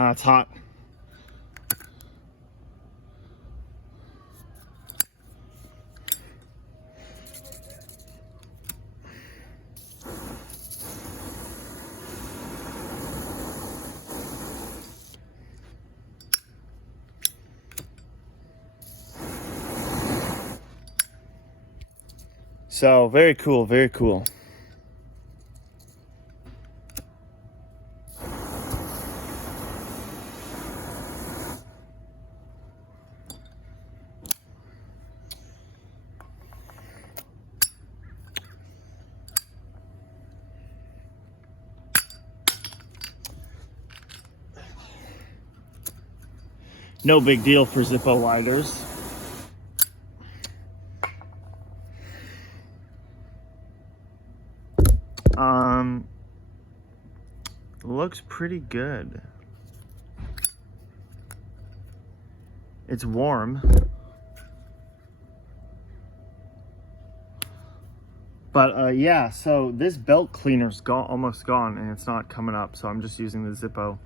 Ah, it's hot. So very cool, very cool. No big deal for Zippo lighters. Looks pretty good. It's warm. But yeah, so this belt cleaner's almost gone, and it's not coming up, so I'm just using the Zippo.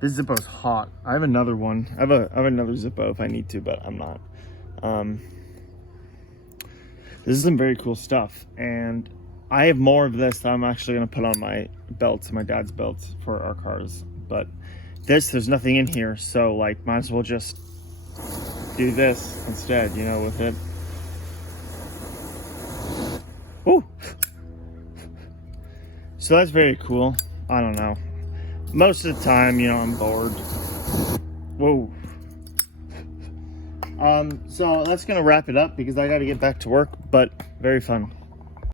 This Zippo's hot. I have another one. I have another Zippo if I need to, but I'm not. This is some very cool stuff, and I have more of this that I'm actually going to put on my belts, my dad's belts for our cars. But there's nothing in here, so like might as well just do this instead, you know, with it. Ooh. So that's very cool. I don't know. Most of the time, you know, I'm bored. Whoa. So that's gonna wrap it up because I got to get back to work, but very fun.